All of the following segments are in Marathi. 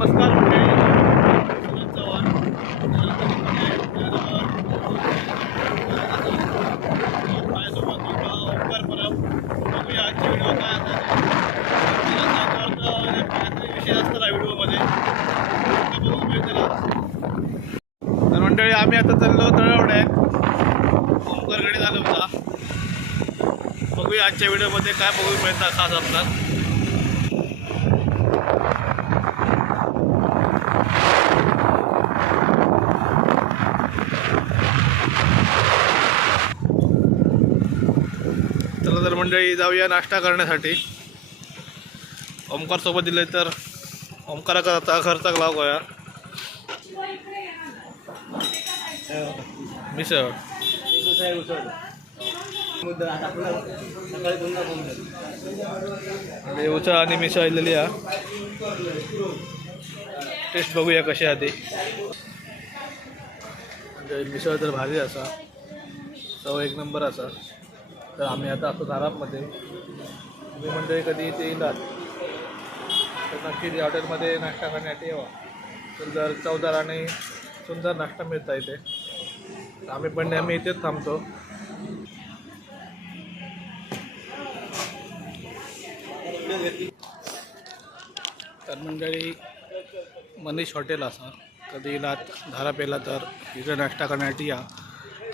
नमस्कार मंडळी आम्ही आता चाललो तळवडे ओंकारकडे झालो होता. बघूया आजच्या व्हिडिओमध्ये काय बघू मिळतं खास आपल्याला. चला तर मंडळी जाऊया नाश्ता करण्यासाठी. ओंकार सोबत दिले तर ओंकाराचा खर्च लावूया. मिसळ उसळ आणि मिसळ आलेली आहे. टेस्ट बघूया कशी आहे ती. मिसळ तर भारी असा, चव एक नंबर असा. तर आम्ही आता असतो धारापमध्ये. तुम्ही मंडळी कधी इथे येणार तर नक्की हॉटेलमध्ये नाश्ता करण्यासाठी यावा. सुंदर चवदार आणि सुंदर नाश्ता मिळता इथे. आम्ही पण नेहमी इथेच थांबतो. तर मंडळी मनीष हॉटेल असा, कधी इलात धारा पेला तर इथे नाश्ता करण्यासाठी या.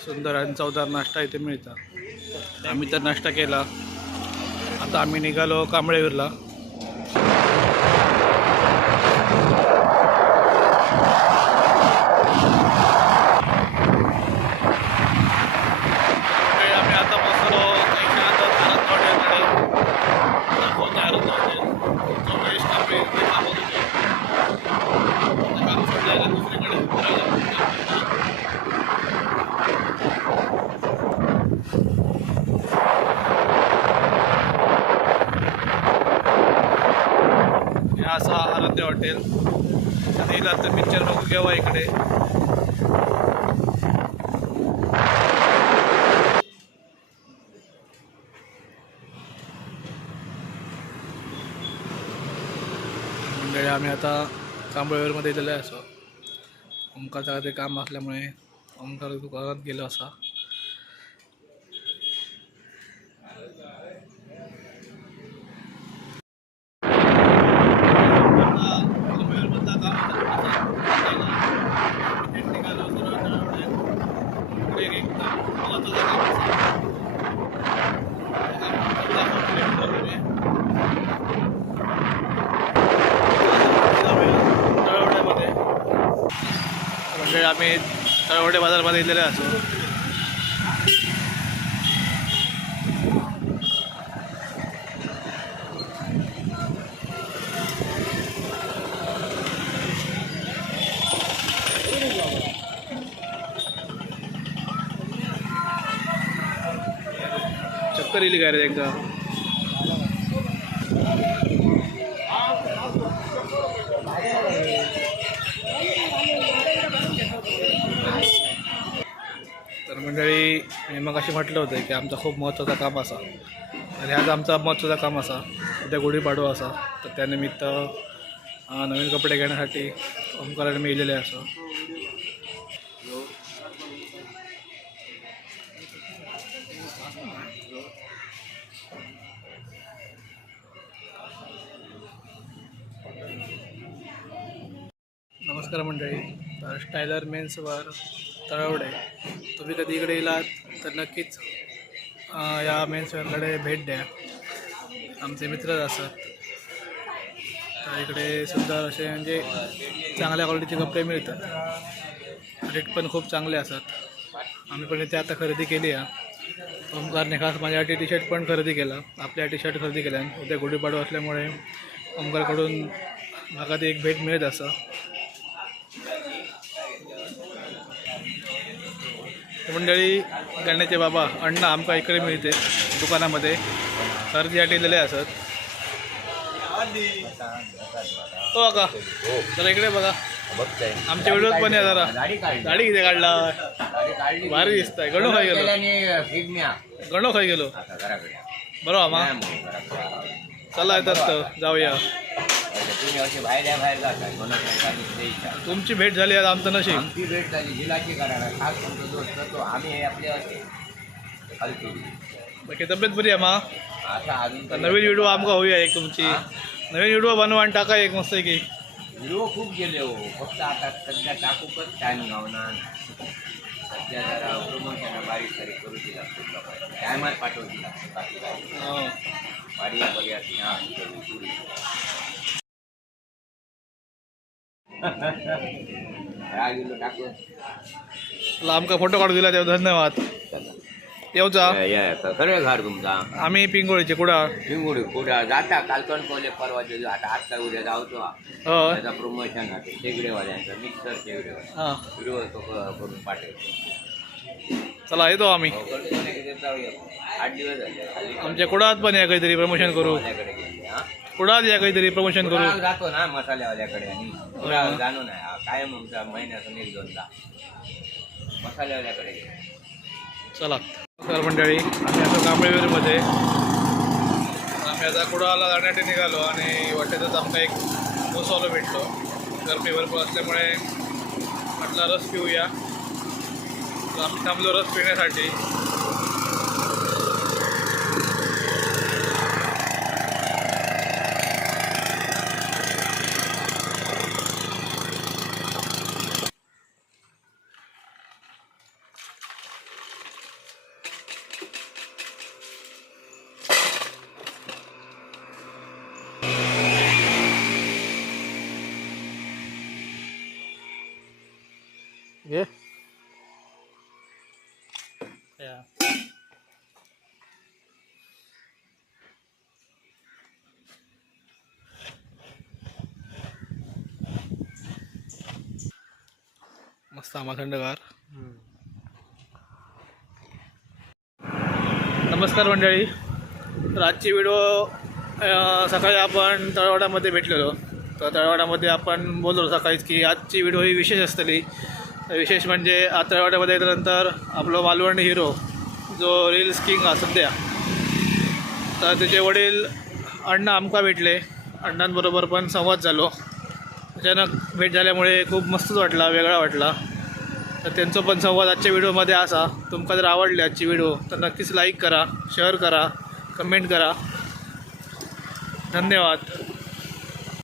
सुंदर आणि चवदार नाश्ता इथे मिळतात. आम्ही तर नाश्ता केला. आता आम्ही निघालो कांबळेविरला. असा आराध्य हॉटेल. कधी तर पिक्चर बघू केव्हा इकडे. मंडळी आम्ही आता कांबळेवरमध्ये गेलेलो आहे. असं ओंकारचं ते काम असल्यामुळे ओंकार दुकानात गेलो असा. म्हणजे आम्ही तळवडे बाजारमध्ये गेलेले असो. चक्कर येईल काय रे एकदा. तर मंडळी मी मग अशी म्हटलं होतं की आमचा खूप महत्त्वाचा काम असा आणि आज आमचा महत्त्वाचा काम असा उद्या गुढीपाडवा असा. तर त्यानिमित्त नवीन कपडे घेण्यासाठी ओंकाराने मी गेलेले असं. नमस्कार मंडळी. तर स्टायलर मेन्सवर तळवडे तुम्ही कधी इकडे येलात तर नक्कीच या मेन्सवेअरकडे भेट द्या. आमचे मित्रच असतात. तर इकडे सुंदर असे म्हणजे चांगल्या क्वालिटीचे कपडे मिळतात. रेट पण खूप चांगले असतात. आम्ही पण इथे आता खरेदी केली आहे. ओंकारने खास माझ्यासाठी टी शर्ट पण खरेदी केला. आपल्या टी शर्ट खरेदी केल्या. उद्या गुढीपाडवा असल्यामुळे ओंकारकडून भागात एक भेट मिळत असं. मंडळी गण्याचे बाबा अण्णा आमका इकडे मिळते दुकानामध्ये खरेदीसाठी दिलेले असत. हो का जरा इकडे बघा. आमच्या व्हिडिओत पण या जरा. गाडी किती काढला भारी दिसत आहे. गणू खाई गेलो बरोबर. चला येतात जाऊया. तुम्ही असे बाहेर जाता म्हणून तुमची भेट झाली आज आमचं नशीब. आमची भेट झाली जिलाची करायला खास तुमचा दोस्त तो आम्ही आपले असे हलतो बाकी तब्येत बरी आहे मा. आता अजून तर नवीन व्हिडिओ आमका होऊया एक तुमची. नवीन व्हिडिओ बनवा आणि टाका एक मस्त की. व्हिडिओ खूप गेले हो फक्त आता सध्या टाकूकच टाईम गावणार. सध्या जरा प्रमोशन बारीक सारीक करू दिला टायमात पाठवू लागते बाकी काय बारीक बघायची हा पुरी गेलो टाकून तुला आमका फोटो काढून दिला तेव्हा धन्यवाद. येऊचा खरं घर तुमचा आम्ही पिंगोळीचे कुडाळ. पिंगुडी कुठं जाता कालकण कोले परवा आता आता उद्या जावतो त्याचा प्रमोशन आहे शेगडेवाल्यांचा मिक्सर शेगडेवाले हां व्हिडिओ तो करून पाठवतो. चला येतो आम्ही. 8 दिवस झाले आमच्या कुडाळात पण या काहीतरी प्रमोशन करू. माझ्याकडे गेले हा कुडाळात या काहीतरी प्रमोशन करू. कुडाळ जातो ना मसाल्यावाल्याकडे आणि कुडाळ जाणू नाही कायम आमचा महिन्यातून 1-2दा मसाल्यावाल्याकडे गेले. चला नमस्कार मंडळी. आम्ही आता कांबळेवीरमध्ये आम्ही आता कुडाळला जाण्यासाठी निघालो आणि वाटेतच आमचा एक बसवाला भेटलो. गरमी भरपूर असल्यामुळे म्हटलं रस पिऊया. तर आम्ही थांबलो रस पिण्यासाठी. घे मस्त आम्हा थंडगार. नमस्कार मंडळी. तर आजची व्हिडिओ सकाळी आपण तळवाड्यामध्ये भेटलेलो. तर तळवाड्यामध्ये आपण बोललो सकाळीच की आजची व्हिडिओ ही विशेष असतली. विशेष म्हणजे आज तळवाड्यामध्ये येल्यानंतर आपलं मालवणी हिरो जो रील्स किंग हा सध्या, तर त्याचे वडील अण्णा आमका भेटले. अण्णांबरोबर पण संवाद झालो. अचानक भेट झाल्यामुळे खूप मस्तच वाटला, वेगळा वाटला. तर त्यांचा पण संवाद आजच्या व्हिडिओमध्ये असा. तुमका जर आवडली आजची व्हिडिओ तर नक्कीच लाईक करा, शेअर करा, कमेंट करा. धन्यवाद.